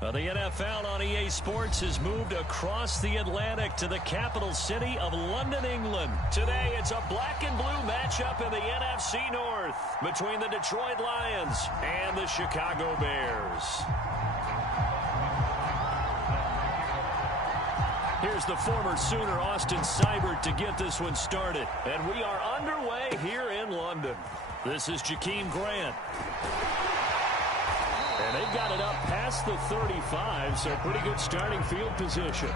Well, the NFL on EA Sports has moved across the Atlantic to the capital city of London, England. Today, it's a black and blue matchup in the NFC North between the Detroit Lions and the Chicago Bears. Here's the former Sooner, Austin Seibert, to get this one started. And we are underway here in London. This is Jakeem Grant. And they've got it up past the 35, so pretty good starting field position.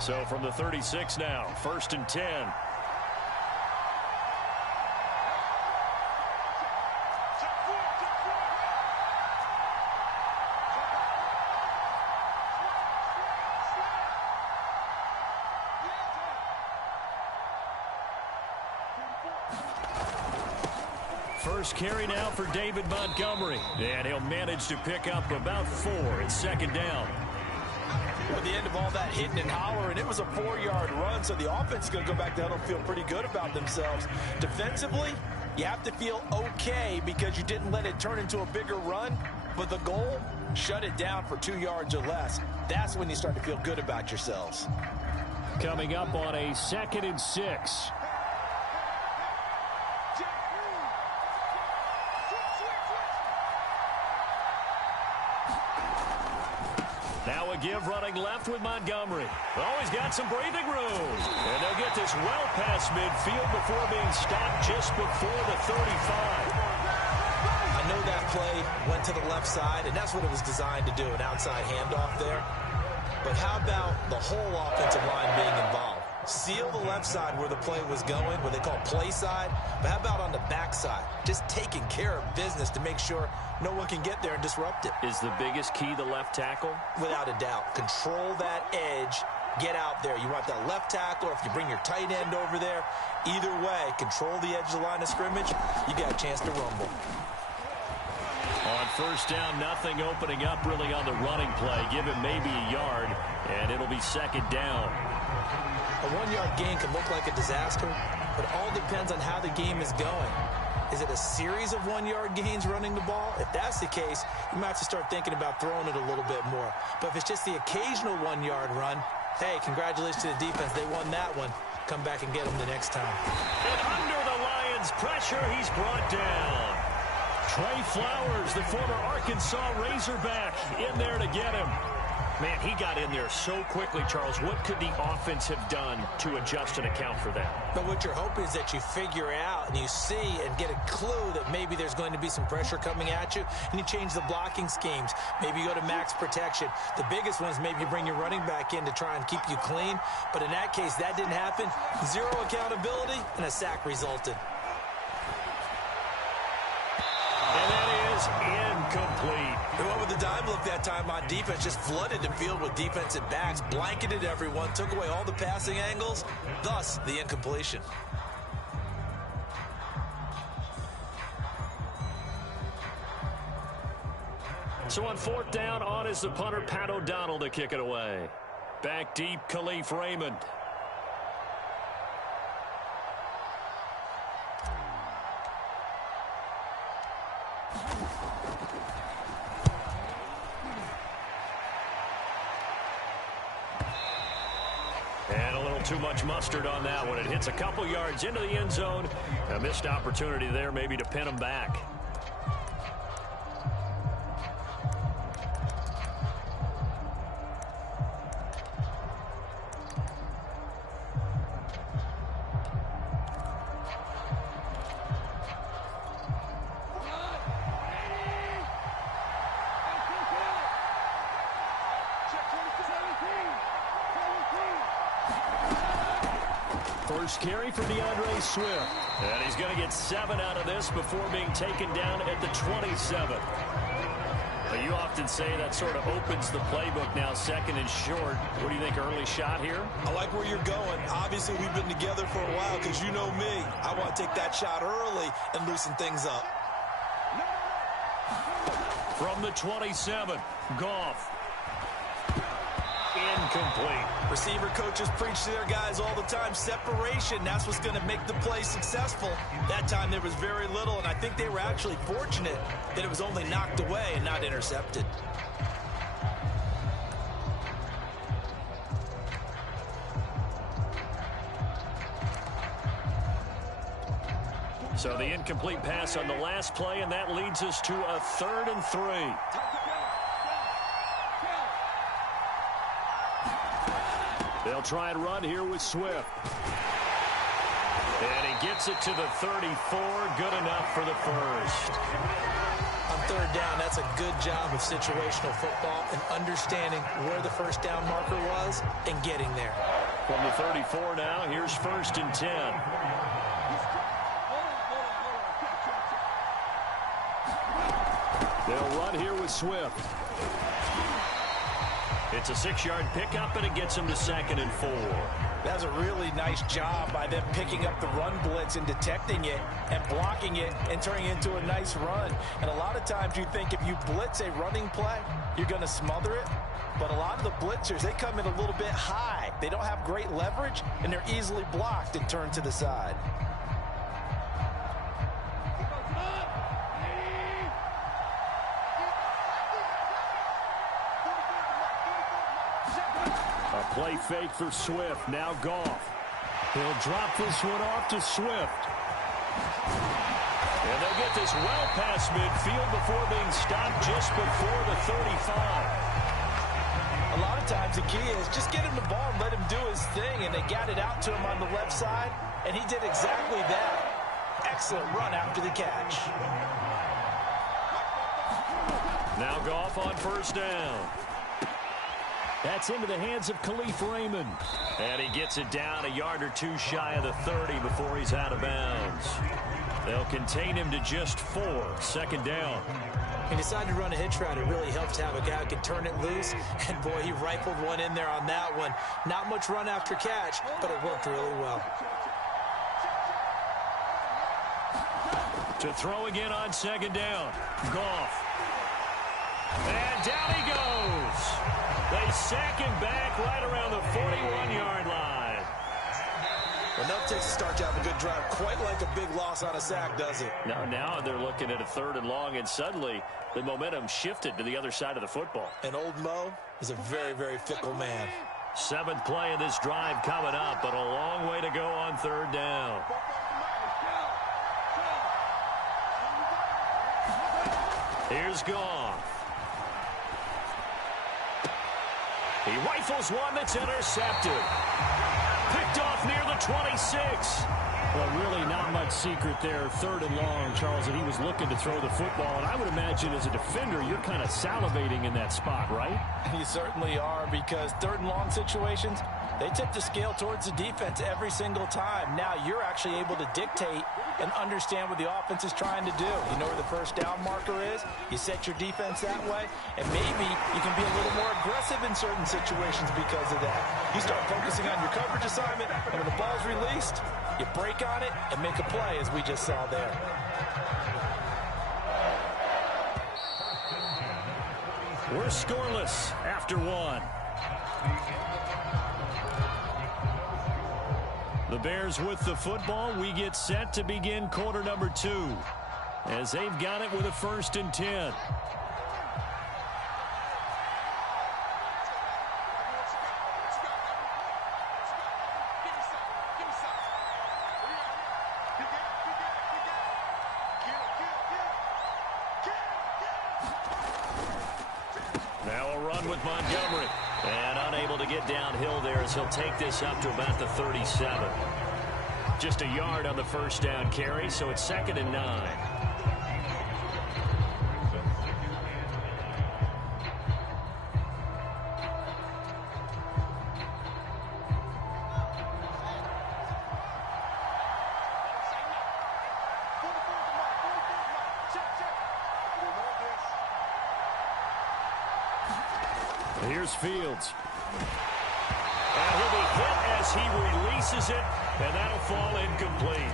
So from the 36 now, 1st and 10. First carry now for David Montgomery. And he'll manage to pick up about 4 at 2nd down. At the end of all that hitting and hollering, it was a 4-yard run, so the offense is going to go back down and feel pretty good about themselves. Defensively, you have to feel okay because you didn't let it turn into a bigger run, but the goal, shut it down for 2 yards or less. That's when you start to feel good about yourselves. Coming up on a 2nd and 6. Now a give running left with Montgomery. Oh, he's got some breathing room. And they'll get this well past midfield before being stopped just before the 35. I know that play went to the left side, and that's what it was designed to do, an outside handoff there. But how about the whole offensive line being involved? Seal the left side where the play was going, what they call play side. But how about on the back side? Just taking care of business to make sure no one can get there and disrupt it. Is the biggest key the left tackle? Without a doubt. Control that edge. Get out there. You want that left tackle, or if you bring your tight end over there, either way, control the edge of the line of scrimmage, you got a chance to rumble. On 1st down, nothing opening up really on the running play. Give him maybe a yard, and it'll be 2nd down. A 1-yard gain can look like a disaster, but it all depends on how the game is going. Is it a series of 1-yard gains running the ball? If that's the case, you might have to start thinking about throwing it a little bit more. But if it's just the occasional 1-yard run, hey, congratulations to the defense. They won that one. Come back and get them the next time. And under the Lions' pressure, he's brought down. Trey Flowers, the former Arkansas Razorback, in there to get him. Man, he got in there so quickly, Charles. What could the offense have done to adjust and account for that? But what you're hoping is that you figure out and you see and get a clue that maybe there's going to be some pressure coming at you, and you change the blocking schemes. Maybe you go to max protection. The biggest one is maybe you bring your running back in to try and keep you clean. But in that case, that didn't happen. 0 accountability, and a sack resulted. And that is incomplete. Who went with the dime look that time on defense, just flooded the field with defensive backs, blanketed everyone, took away all the passing angles, thus the incompletion. So on 4th down, on is the punter, Pat O'Donnell, to kick it away. Back deep, Khalif Raymond. And a little too much mustard on that one. It hits a couple yards into the end zone. A missed opportunity there maybe to pin him back. First carry for DeAndre Swift. And he's going to get 7 out of this before being taken down at the 27. Well, you often say that sort of opens the playbook now, second and short. What do you think, early shot here? I like where you're going. Obviously, we've been together for a while because you know me. I want to take that shot early and loosen things up. From the 27, Goff. Incomplete. Receiver coaches preach to their guys all the time. Separation, that's what's going to make the play successful. That time there was very little, and I think they were actually fortunate that it was only knocked away and not intercepted. So the incomplete pass on the last play, and that leads us to a 3rd and 3. They'll try and run here with Swift. And he gets it to the 34. Good enough for the first. On 3rd down, that's a good job of situational football and understanding where the first down marker was and getting there. From the 34 now, here's 1st and 10. They'll run here with Swift. It's a 6-yard pickup, and it gets him to 2nd and 4. That's a really nice job by them picking up the run blitz and detecting it and blocking it and turning it into a nice run. And a lot of times you think if you blitz a running play, you're going to smother it. But a lot of the blitzers, they come in a little bit high. They don't have great leverage, and they're easily blocked and turned to the side. Play fake for Swift. Now Goff. He'll drop this one off to Swift. And they'll get this well past midfield before being stopped just before the 35. A lot of times the key is just get him the ball and let him do his thing, and they got it out to him on the left side, and he did exactly that. Excellent run after the catch. Now Goff on 1st down. That's into the hands of Khalif Raymond. And he gets it down a yard or two shy of the 30 before he's out of bounds. They'll contain him to just 4. 2nd down. He decided to run a hitch route. It really helps to have a guy who can turn it loose. And, boy, he rifled one in there on that one. Not much run after catch, but it worked really well. To throw again on 2nd down. Goff. And down he goes. They sack him back right around the 41-yard line. Enough takes to start to have a good drive. Quite like a big loss on a sack, does it? Now they're looking at a 3rd and long, and suddenly the momentum shifted to the other side of the football. And old Mo is a very, very fickle man. 7th play of this drive coming up, but a long way to go on 3rd down. Here's Goff. He rifles one that's intercepted. Picked off near the 26. Well, really not much secret there. 3rd and long, Charles, and he was looking to throw the football. And I would imagine as a defender, you're kind of salivating in that spot, right? You certainly are, because 3rd and long situations, they tip the scale towards the defense every single time. Now you're actually able to dictate and understand what the offense is trying to do. You know where the first down marker is. You set your defense that way, and maybe you can be a little more aggressive in certain situations because of that. You start focusing on your coverage assignment, and when the ball's released, you break on it and make a play, as we just saw there. We're scoreless after 1. The Bears with the football. We get set to begin quarter number 2 as they've got it with a 1st and 10. Now a run with Montgomery. And unable to get downhill there as he'll take this up to about the 37. Just a yard on the first down carry, so it's 2nd and 9. Here's Fields. And he'll be hit as he releases it, and that'll fall incomplete.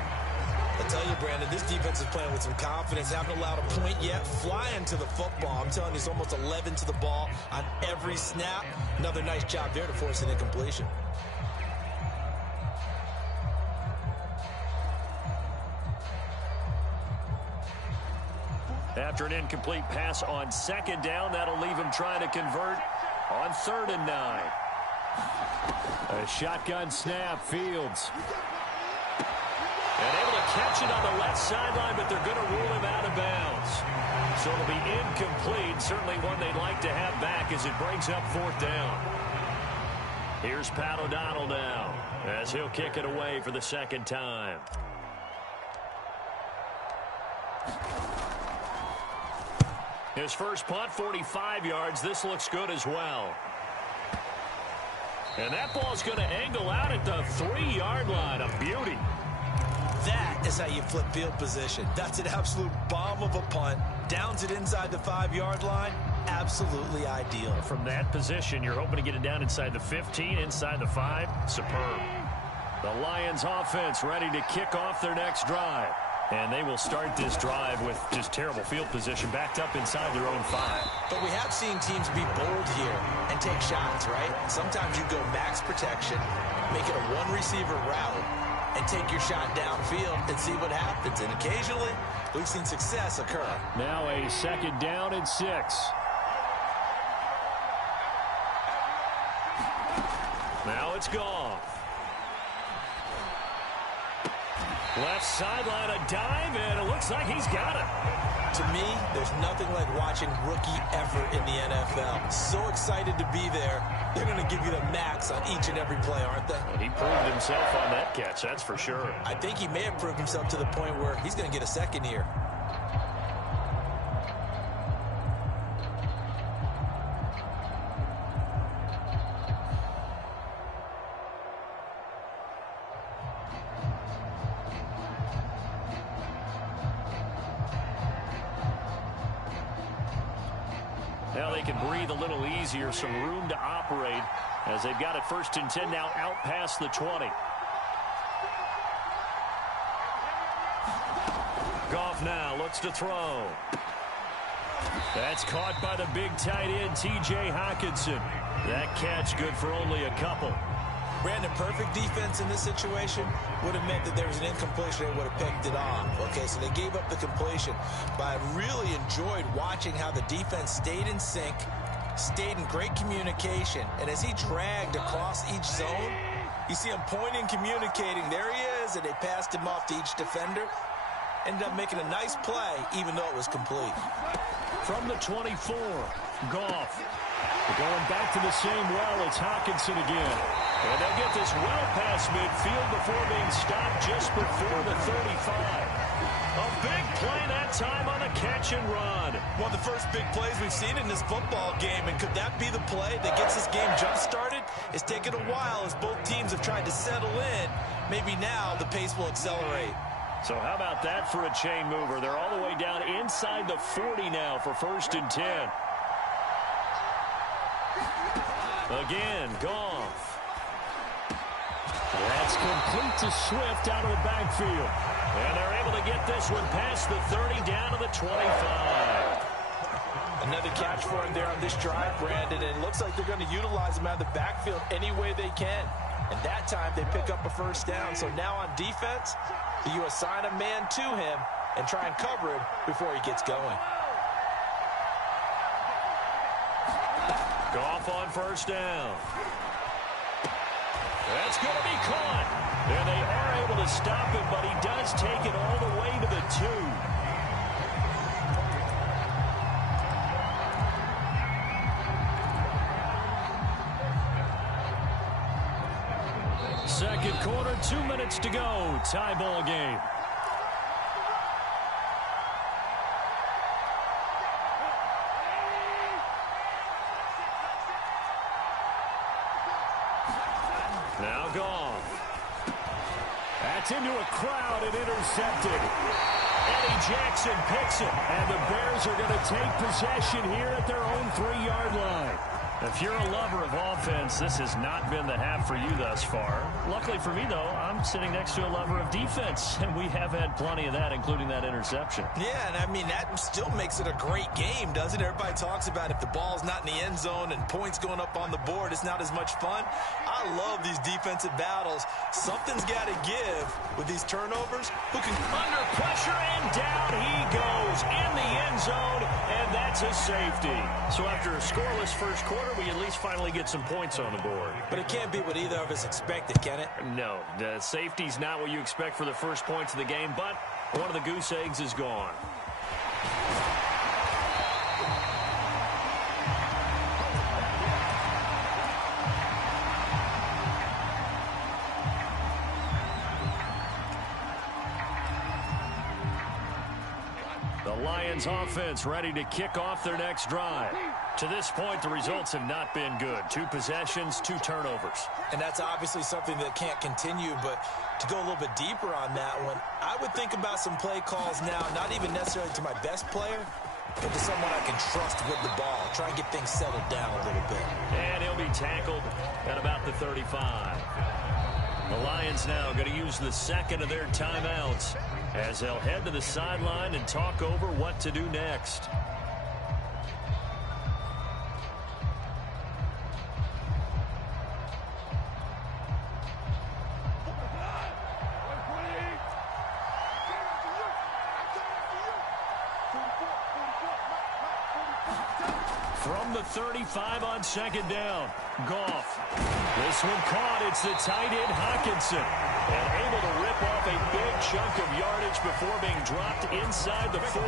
I tell you, Brandon, this defense is playing with some confidence. Haven't allowed a point yet. Flying to the football. I'm telling you, it's almost 11 to the ball on every snap. Another nice job there to force an incompletion. After an incomplete pass on second down, that'll leave him trying to convert on 3rd and 9. A shotgun snap, Fields. And able to catch it on the left sideline, but they're going to rule him out of bounds. So it'll be incomplete. Certainly one they'd like to have back as it brings up 4th down. Here's Pat O'Donnell now as he'll kick it away for the 2nd time. His first punt, 45 yards. This looks good as well. And that ball's going to angle out at the 3-yard line. A beauty. That is how you flip field position. That's an absolute bomb of a punt. Downs it inside the 5-yard line. Absolutely ideal. From that position, you're hoping to get it down inside the 15, inside the 5. Superb. The Lions offense ready to kick off their next drive. And they will start this drive with just terrible field position backed up inside their own 5. But we have seen teams be bold here and take shots, right? Sometimes you go max protection, make it a one-receiver route, and take your shot downfield and see what happens. And occasionally, we've seen success occur. Now a 2nd down and 6. Now it's Goff. Left sideline, a dive, and it looks like he's got it. To me, there's nothing like watching rookie effort in the NFL. So excited to be there. They're going to give you the max on each and every play, aren't they? He proved himself on that catch, that's for sure. I think he may have proved himself to the point where he's going to get a second here. Now they can breathe a little easier, some room to operate as they've got it 1st and 10 now out past the 20. Goff now looks to throw. That's caught by the big tight end, T.J. Hockenson. That catch good for only a couple. Brandon, perfect defense in this situation would have meant that there was an incompletion. They would have picked it off. Okay, so they gave up the completion. But I really enjoyed watching how the defense stayed in sync, stayed in great communication. And as he dragged across each zone, you see him pointing, communicating. There he is, and they passed him off to each defender. Ended up making a nice play, even though it was complete. From the 24, Goff. Going back to the same well, it's Hockenson again. And they'll get this well past midfield before being stopped just before the 35. A big play that time on a catch and run. One of the first big plays we've seen in this football game, and could that be the play that gets this game jump-started? It's taken a while as both teams have tried to settle in. Maybe now the pace will accelerate. So how about that for a chain mover? They're all the way down inside the 40 now for 1st and 10. Again, Goff. That's complete to Swift out of the backfield. And they're able to get this one past the 30 down to the 25. Another catch for him there on this drive, Brandon. And it looks like they're going to utilize him out of the backfield any way they can. And that time they pick up a 1st down. So now on defense, you assign a man to him and try and cover him before he gets going. Goff on 1st down. That's going to be caught. And they are able to stop him, but he does take it all the way to the 2. Second quarter, 2 minutes to go. Tie ball game. Now Goff. That's into a crowd and intercepted. Eddie Jackson picks it, and the Bears are going to take possession here at their own 3-yard line. If you're a lover of offense, this has not been the half for you thus far. Luckily for me, though, I'm sitting next to a lover of defense, and we have had plenty of that, including that interception. Yeah, and I mean, that still makes it a great game, doesn't it? Everybody talks about if the ball's not in the end zone and points going up on the board, it's not as much fun. I love these defensive battles. Something's got to give with these turnovers. Who can under pressure, and down he goes in the end zone, and that's a safety. So after a scoreless first quarter, we at least finally get some points on the board. But it can't be what either of us expected, can it? No, the safety's not what you expect for the first points of the game, but one of the goose eggs is gone. Lions offense ready to kick off their next drive. To this point, the results have not been good. 2 possessions, 2 turnovers. And that's obviously something that can't continue, but to go a little bit deeper on that one, I would think about some play calls now, not even necessarily to my best player, but to someone I can trust with the ball. Try and get things settled down a little bit. And he'll be tackled at about the 35. The Lions now going to use the second of their timeouts as they'll head to the sideline and talk over what to do next. From the 35 on second down, Goff. This one caught. It's the tight end Hockenson. And able to rip off a big chunk of yardage before being dropped inside the 40.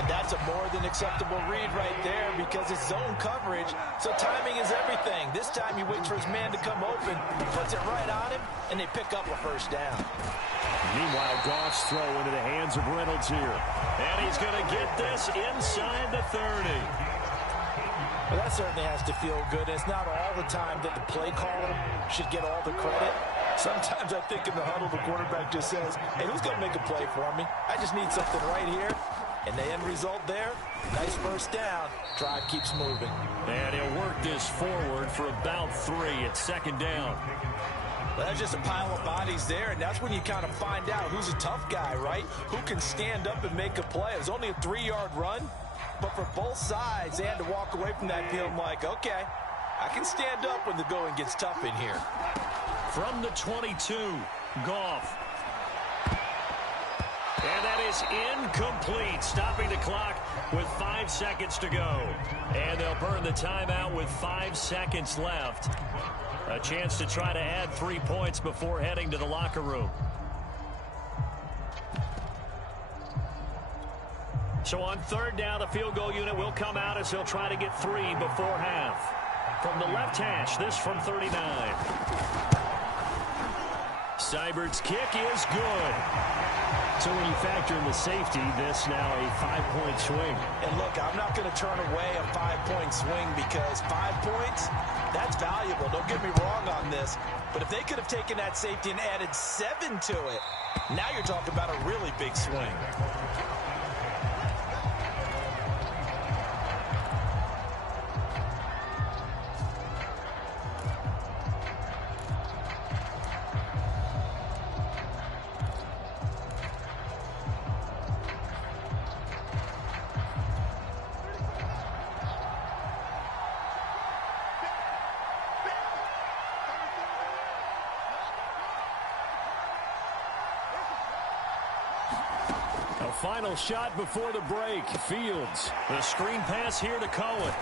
And that's a more than acceptable read right there because it's zone coverage, so timing is everything. This time he waits for his man to come open, puts it right on him, and they pick up a first down. Meanwhile, Goff's throw into the hands of Reynolds here. And he's going to get this inside the 30. Well, that certainly has to feel good. It's not all the time that the play caller should get all the credit. Sometimes I think in the huddle, the quarterback just says, hey, who's going to make a play for me? I just need something right here. And the end result there, nice first down. Drive keeps moving. And he'll work this forward for about 3 at second down. Well, that's just a pile of bodies there, and that's when you kind of find out who's a tough guy, right? Who can stand up and make a play. It was only a 3-yard run, but for both sides, they had to walk away from that field like, okay, I can stand up when the going gets tough in here. From the 22, Goff. And that is incomplete, stopping the clock with 5 seconds to go. And they'll burn the timeout with 5 seconds left. A chance to try to add 3 points before heading to the locker room. So on third down, the field goal unit will come out as they'll try to get 3 before half. From the left hash, this from 39. Seibert's kick is good. So when you factor in the safety, this now a 5-point swing. And look, I'm not going to turn away a 5-point swing because 5 points, that's valuable. Don't get me wrong on this. But if they could have taken that safety and added 7 to it, now you're talking about a really big swing. Final shot before the break. Fields. The screen pass here to Cohen.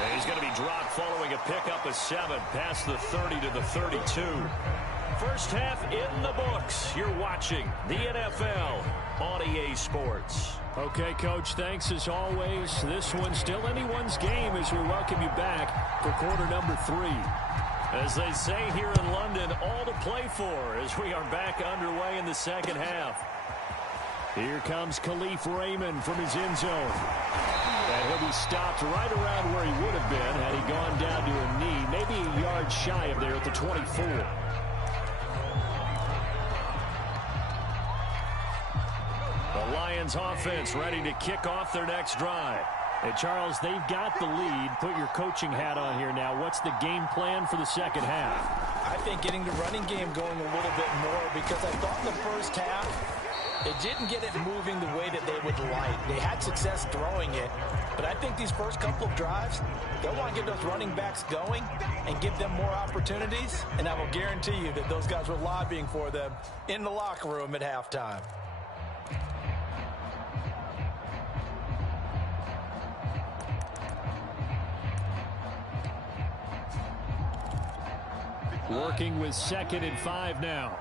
And he's going to be dropped following a pickup of 7 past the 30 to the 32. First half in the books. You're watching the NFL on EA Sports. Okay, Coach, thanks as always. This one's still anyone's game as we welcome you back for quarter number 3. As they say here in London, all to play for as we are back underway in the second half. Here comes Khalif Raymond from his end zone. And he'll be stopped right around where he would have been had he gone down to a knee, maybe a yard shy of there at the 24. The Lions offense ready to kick off their next drive. Hey, Charles, they've got the lead. Put your coaching hat on here now. What's the game plan for the second half? I think getting the running game going a little bit more, because I thought in the first half it didn't get it moving the way that they would like. They had success throwing it, but I think these first couple of drives, they'll want to get those running backs going and give them more opportunities, and I will guarantee you that those guys were lobbying for them in the locker room at halftime. Working with 2nd and 5 now.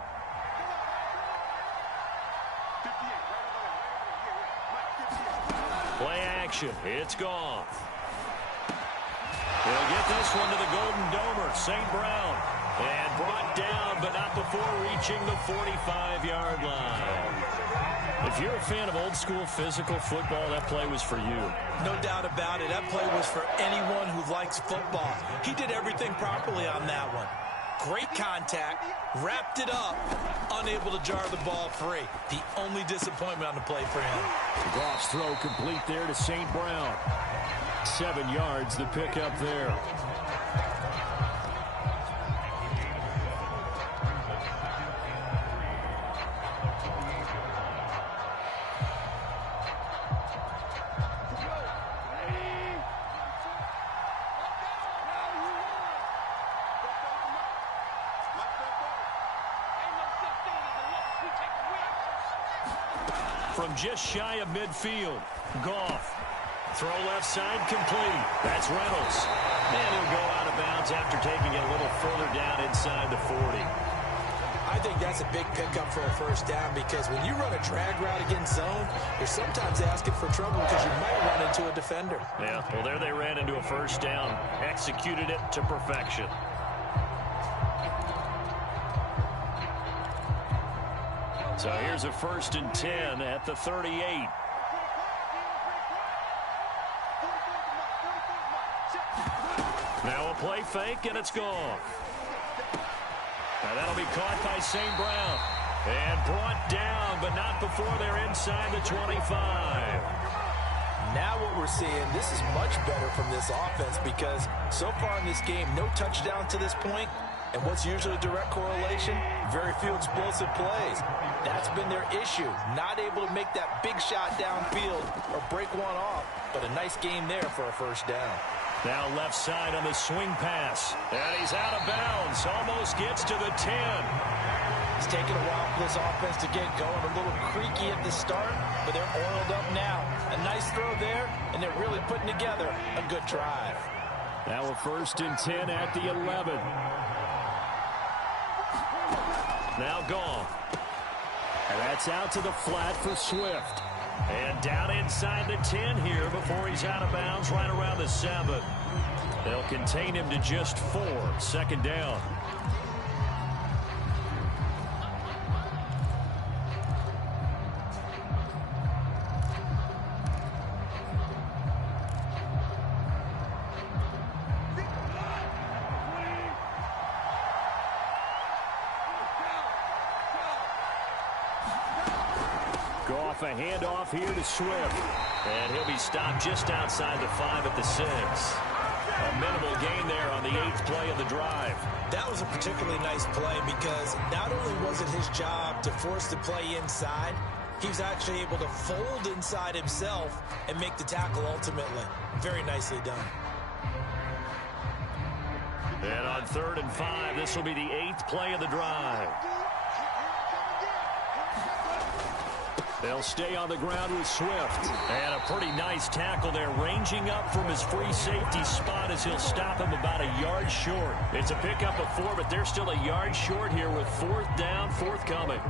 Play action. It's Goff. He'll get this one to the Golden Domer, St. Brown. And brought down, but not before reaching the 45-yard line. If you're a fan of old-school physical football, that play was for you. No doubt about it. That play was for anyone who likes football. He did everything properly on that one. Great contact, wrapped it up, unable to jar the ball free. The only disappointment on the play for him. Goff's throw complete there to St. Brown. 7 yards, the pickup there. From just shy of midfield, Goff. Throw left side complete. That's Reynolds. And he'll go out of bounds after taking it a little further down inside the 40. I think that's a big pickup for a first down, because when you run a drag route against zone, you're sometimes asking for trouble because you might run into a defender. Yeah, well, there they ran into a first down. Executed it to perfection. So here's a 1st and 10 at the 38. Now a play fake, and it's gone. Now that'll be caught by St. Brown. And brought down, but not before they're inside the 25. Now what we're seeing, this is much better from this offense, because so far in this game, no touchdown to this point. And what's usually a direct correlation? Very few explosive plays. That's been their issue. Not able to make that big shot downfield or break one off. But a nice game there for a first down. Now left side on the swing pass. And he's out of bounds. Almost gets to the 10. It's taken a while for this offense to get going. A little creaky at the start, but they're oiled up now. A nice throw there, and they're really putting together a good drive. Now a 1st and 10 at the 11. Now gone. And that's out to the flat for Swift. And down inside the 10 here before he's out of bounds right around the 7. They'll contain him to just 4. 2nd down. Goff, a handoff here to Swift. And he'll be stopped just outside the 5 at the 6. A minimal gain there on the 8th play of the drive. That was a particularly nice play, because not only was it his job to force the play inside, he was actually able to fold inside himself and make the tackle ultimately. Very nicely done. And on 3rd and 5, this will be the 8th play of the drive. They'll stay on the ground with Swift. And a pretty nice tackle there, ranging up from his free safety spot as he'll stop him about a yard short. It's a pickup of 4, but they're still a yard short here with 4th down, forthcoming.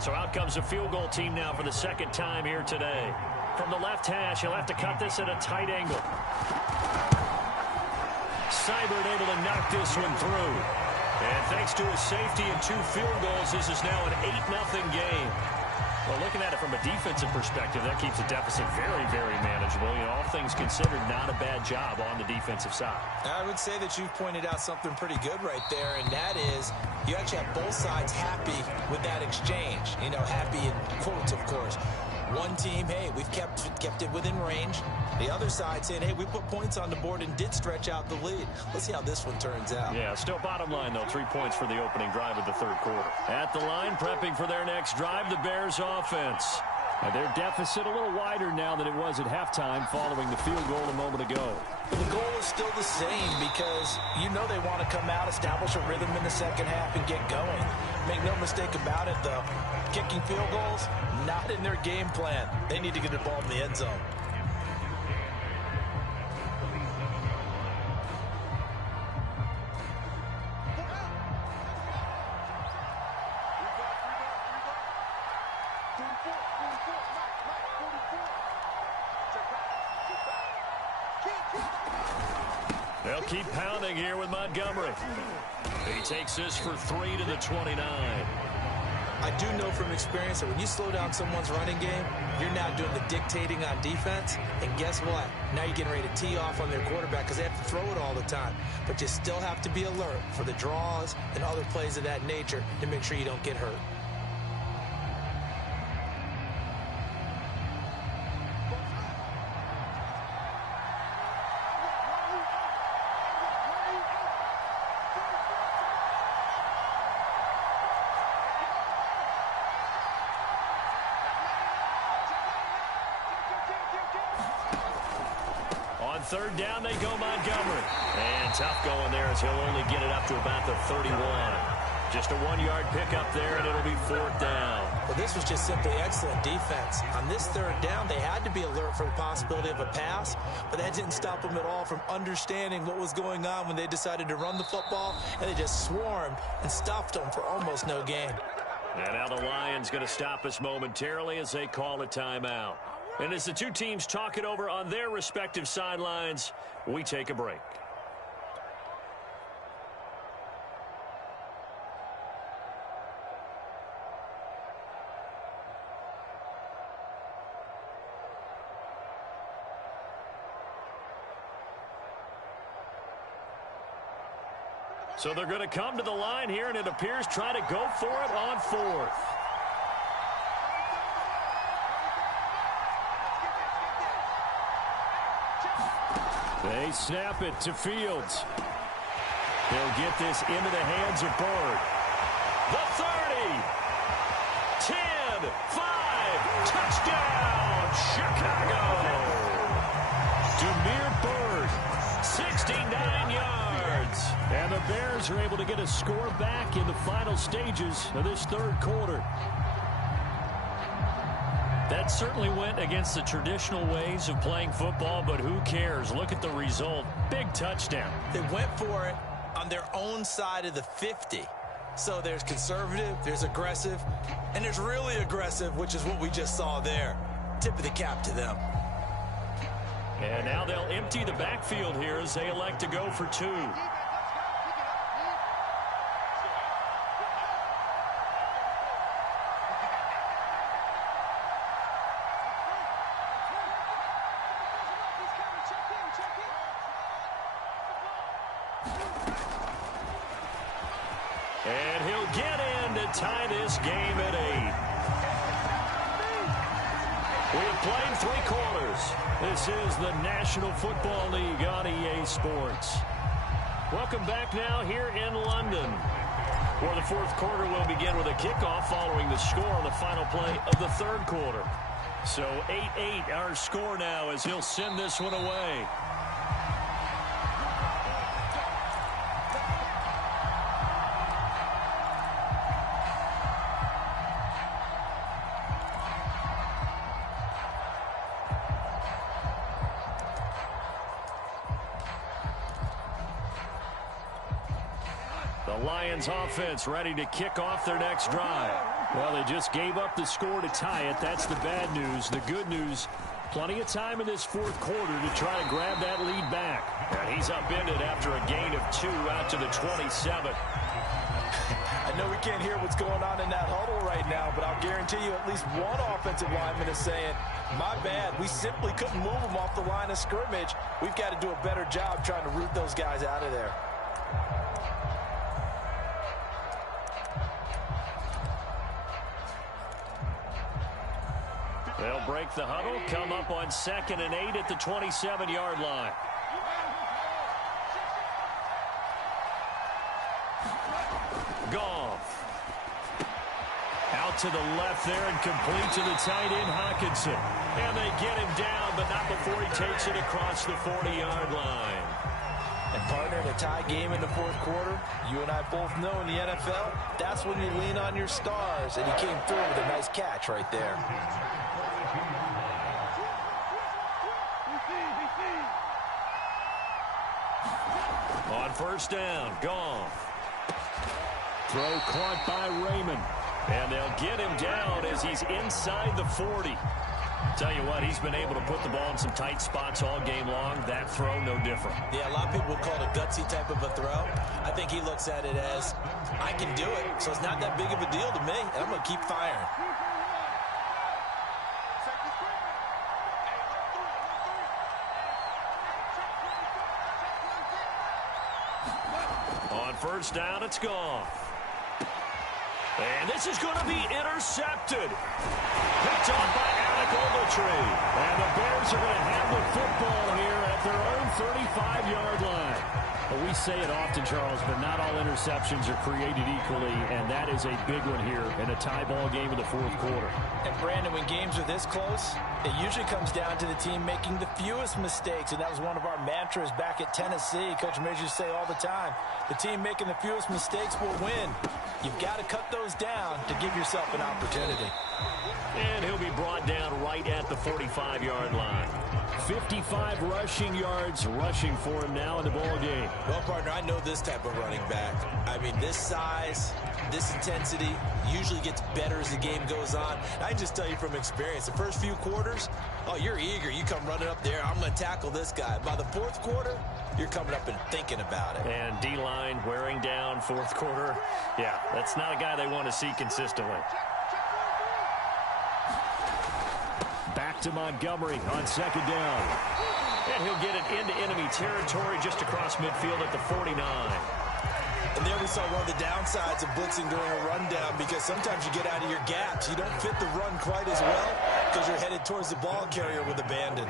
So out comes a field goal team now for the 2nd time here today. From the left hash, he'll have to cut this at a tight angle. Seibert able to knock this one through. And thanks to his safety and 2 field goals, this is now an 8-0 game. Well, looking at it from a defensive perspective, that keeps the deficit very, very manageable. You know, all things considered, not a bad job on the defensive side. I would say that you've pointed out something pretty good right there, and that is you actually have both sides happy with that exchange. You know, happy in quotes, of course. One team, hey, we've kept it within range. The other side saying, hey, we put points on the board and did stretch out the lead. Let's see how this one turns out. Yeah, still bottom line, though. 3 points for the opening drive of the third quarter. At the line, prepping for their next drive, the Bears offense. And their deficit a little wider now than it was at halftime following the field goal a moment ago. The goal is still the same because you know they want to come out, establish a rhythm in the second half, and get going. Make no mistake about it, though. Kicking field goals, not in their game plan. They need to get the ball in the end zone. They'll keep pounding here with Montgomery. He takes this for 3 to the 29. I do know from experience that when you slow down someone's running game, you're now doing the dictating on defense. And guess what? Now you're getting ready to tee off on their quarterback because they have to throw it all the time. But you still have to be alert for the draws and other plays of that nature to make sure you don't get hurt. Third down, they go Montgomery. And tough going there as he'll only get it up to about the 31. Just a 1-yard pickup there, and it'll be 4th down. Well, this was just simply excellent defense. On this third down, they had to be alert for the possibility of a pass, but that didn't stop them at all from understanding what was going on when they decided to run the football, and they just swarmed and stuffed them for almost no gain. And now the Lions going to stop us momentarily as they call a timeout. And as the two teams talk it over on their respective sidelines, we take a break. So they're going to come to the line here, and it appears try to go for it on 4th. They snap it to Fields. They'll get this into the hands of Byrd. The 30. 10, 5, touchdown, Chicago. Damiere Byrd, 69 yards. And the Bears are able to get a score back in the final stages of this third quarter. That certainly went against the traditional ways of playing football, but who cares? Look at the result. Big touchdown. They went for it on their own side of the 50. So there's conservative, there's aggressive, and there's really aggressive, which is what we just saw there. Tip of the cap to them. And now they'll empty the backfield here as they elect to go for 2. And he'll get in to tie this game at 8. We have played 3 quarters. This is the National Football League on EA Sports. Welcome back now here in London, where the fourth quarter will begin with a kickoff following the score on the final play of the third quarter. So 8-8 our score now as he'll send this one away. The Lions offense ready to kick off their next drive. Well, they just gave up the score to tie it. That's the bad news. The good news, plenty of time in this fourth quarter to try to grab that lead back. And he's upended after a gain of 2 out to the 27. I know we can't hear what's going on in that huddle right now, but I'll guarantee you at least one offensive lineman is saying, my bad, we simply couldn't move them off the line of scrimmage. We've got to do a better job trying to root those guys out of there. They'll break the huddle, come up on 2nd and 8 at the 27-yard line. Goff. Out to the left there and complete to the tight end, Hockenson. And they get him down, but not before he takes it across the 40-yard line. And partner, in a tie game in the fourth quarter, you and I both know in the NFL, that's when you lean on your stars. And he came through with a nice catch right there. On 1st down, Goff. Throw caught by Raymond. And they'll get him down as he's inside the 40. Tell you what, he's been able to put the ball in some tight spots all game long. That throw, no different. Yeah, a lot of people would call it a gutsy type of a throw. I think he looks at it as, I can do it, so it's not that big of a deal to me, and I'm going to keep firing. On 1st down, it's Goff. And this is going to be intercepted. Picked off by Alec Ogletree. And the Bears are going to have the football here at their own 35-yard line. Well, we say it often, Charles, but not all interceptions are created equally, and that is a big one here in a tie ball game in the fourth quarter. And, Brandon, when games are this close, it usually comes down to the team making the fewest mistakes, and that was one of our mantras back at Tennessee. Coach Midge used to say all the time, the team making the fewest mistakes will win. You've got to cut those down to give yourself an opportunity. And he'll be brought down right at the 45-yard line. 55 rushing yards rushing for him now in the ball game. Well, partner, I know this type of running back. I mean, this size, this intensity usually gets better as the game goes on. I can just tell you from experience, the first few quarters, oh, you're eager. You come running up there, I'm going to tackle this guy. By the fourth quarter, you're coming up and thinking about it. And D-line wearing down fourth quarter. Yeah, that's not a guy they want to see consistently. Back to Montgomery on 2nd down. And he'll get it into enemy territory just across midfield at the 49. And there we saw one of the downsides of blitzing during a rundown, because sometimes you get out of your gaps. You don't fit the run quite as well because you're headed towards the ball carrier with abandon.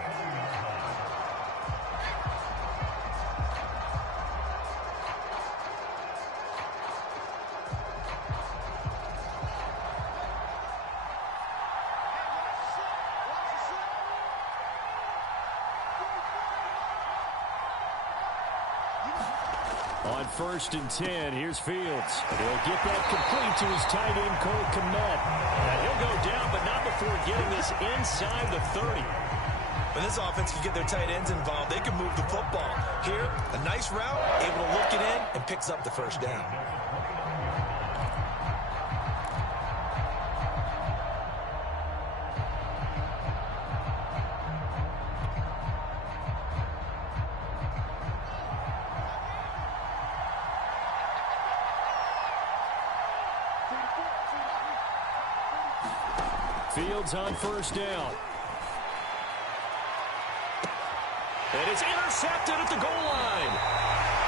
On 1st and 10, here's Fields. He'll get that complete to his tight end, Cole Kmet. And he'll go down, but not before getting this inside the 30. When this offense can get their tight ends involved, they can move the football. Here, a nice route, able to look it in, and picks up the 1st down. Fields on 1st down. And it's intercepted at the goal line.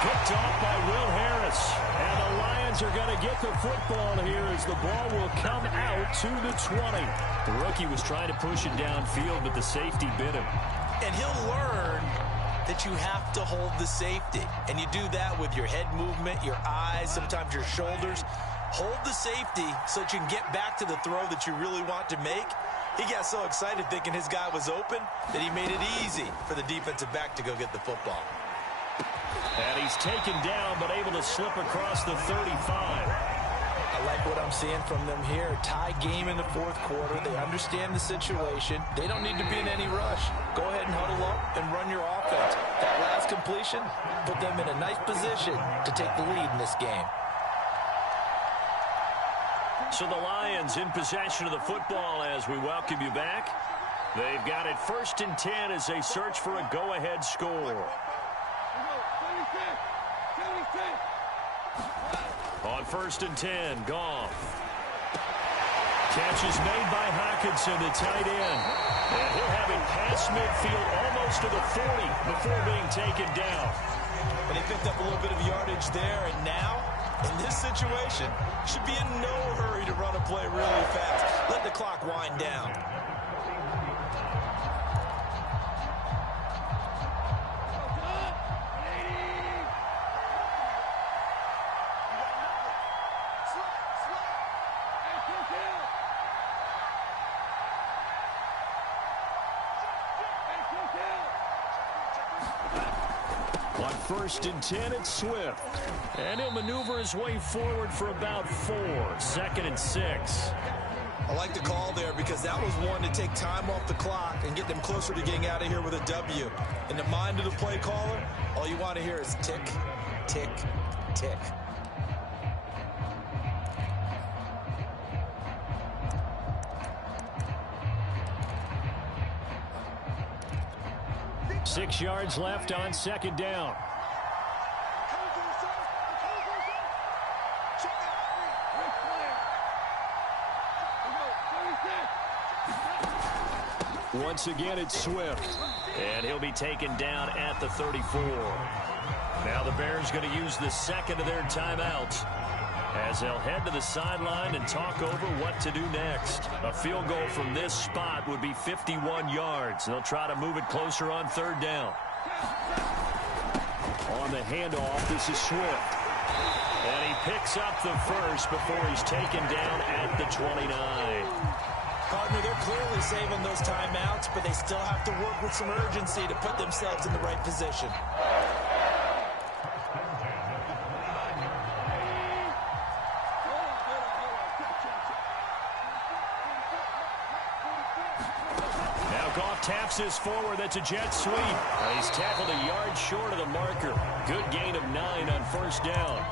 Picked off by Will Harris. And the Lions are going to get the football here as the ball will come out to the 20. The rookie was trying to push it downfield, but the safety bit him. And he'll learn that you have to hold the safety. And you do that with your head movement, your eyes, sometimes your shoulders. Hold the safety so that you can get back to the throw that you really want to make. He got so excited thinking his guy was open that he made it easy for the defensive back to go get the football. And he's taken down, but able to slip across the 35. I like what I'm seeing from them here. Tie game in the fourth quarter. They understand the situation. They don't need to be in any rush. Go ahead and huddle up and run your offense. That last completion put them in a nice position to take the lead in this game. So the Lions in possession of the football as we welcome you back. They've got it 1st and 10 as they search for a go-ahead score. On 1st and 10, Goff. Catch is made by Hockenson, the tight end. And he'll have it past midfield almost to the 40 before being taken down. And he picked up a little bit of yardage there, and now, in this situation, should be in no hurry to run a play really fast. Let the clock wind down. On 1st and 10, it's Swift. And he'll maneuver his way forward for about 4. 2nd and 6. I like the call there because that was one to take time off the clock and get them closer to getting out of here with a W. In the mind of the play caller, all you want to hear is tick, tick, tick. Six yards left on 2nd down. Once again, it's Swift. And he'll be taken down at the 34. Now the Bears going to use the second of their timeouts as they'll head to the sideline and talk over what to do next. A field goal from this spot would be 51 yards. They'll try to move it closer on 3rd down. On the handoff, this is Swift. And he picks up the first before he's taken down at the 29. Partner, they're clearly saving those timeouts, but they still have to work with some urgency to put themselves in the right position. Taps this forward. That's a jet sweep. He's tackled a yard short of the marker. Good gain of 9 on 1st down.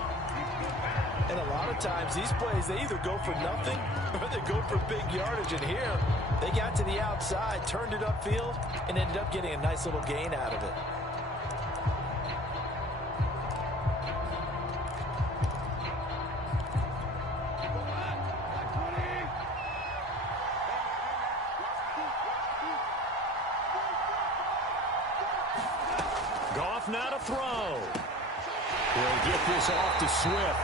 And a lot of times these plays, they either go for nothing or they go for big yardage. And here, they got to the outside, turned it upfield, and ended up getting a nice little gain out of it. Now to throw. He'll get this off to Swift.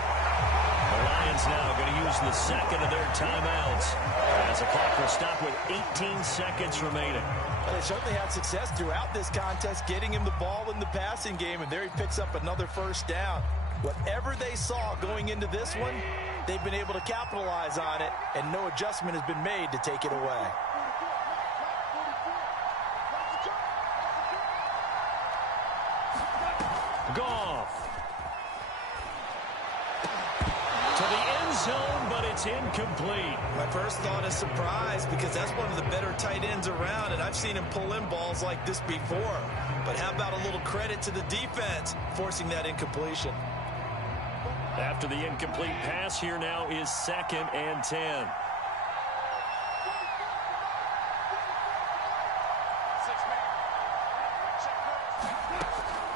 The Lions now going to use the second of their timeouts as the clock will stop with 18 seconds remaining. Well, they certainly had success throughout this contest getting him the ball in the passing game, and there he picks up another 1st down. Whatever they saw going into this one, they've been able to capitalize on it, and no adjustment has been made to take it away. Goff to the end zone, but it's incomplete. My first thought is surprise because that's one of the better tight ends around, and I've seen him pull in balls like this before. But how about a little credit to the defense forcing that incompletion? After the incomplete pass, here now is 2nd and 10.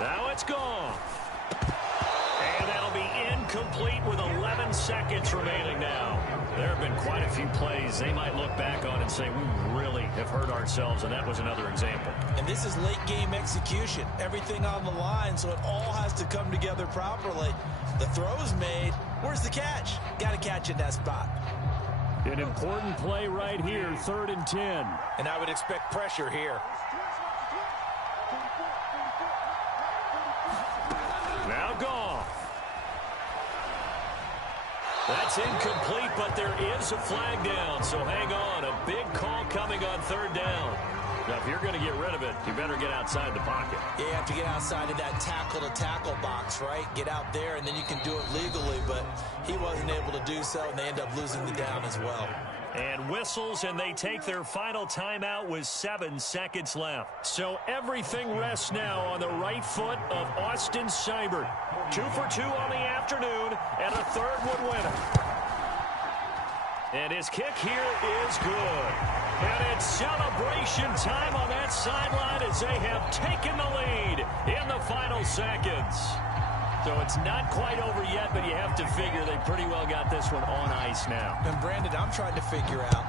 Now it's gone. And that'll be incomplete with 11 seconds remaining now. There have been quite a few plays they might look back on and say, we really have hurt ourselves, and that was another example. And this is late game execution. Everything on the line, so it all has to come together properly. The throw's made. Where's the catch? Got to catch in that spot. An important play right here, 3rd and 10. And I would expect pressure here. Now Goff. That's incomplete, but there is a flag down, so hang on. A big call coming on 3rd down. Now, if you're going to get rid of it, you better get outside the pocket. Yeah, you have to get outside of that tackle-to-tackle box, right? Get out there, and then you can do it legally, but he wasn't able to do so, and they end up losing the down as well. And whistles, and they take their final timeout with 7 seconds left. So everything rests now on the right foot of Austin Seibert. 2 for 2 on the afternoon, and a third would win it. And his kick here is good. And it's celebration time on that sideline as they have taken the lead in the final seconds. So it's not quite over yet, but you have to figure they pretty well got this one on ice now. And Brandon, I'm trying to figure out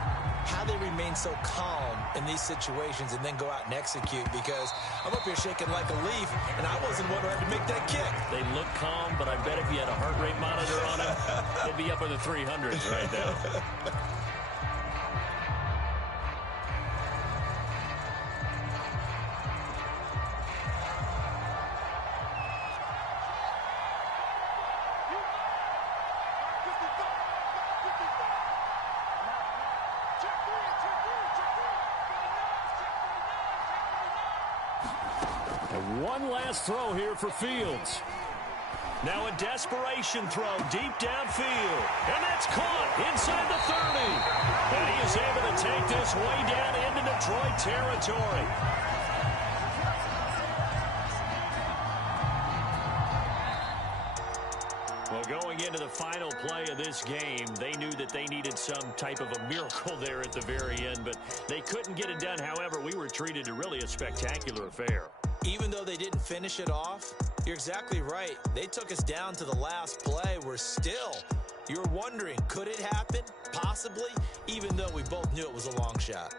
how they remain so calm in these situations and then go out and execute, because I'm up here shaking like a leaf, and I wasn't one who had to make that kick. They look calm, but I bet if you had a heart rate monitor on them, they'd be up in the 300s right now. One last throw here for Fields. Now a desperation throw deep downfield. And that's caught inside the 30. And he is able to take this way down into Detroit territory. Well, going into the final play of this game, they knew that they needed some type of a miracle there at the very end, but they couldn't get it done. However, we were treated to really a spectacular affair. Even though they didn't finish it off, you're exactly right. They took us down to the last play. We're still, you're wondering, could it happen? Possibly, even though we both knew it was a long shot.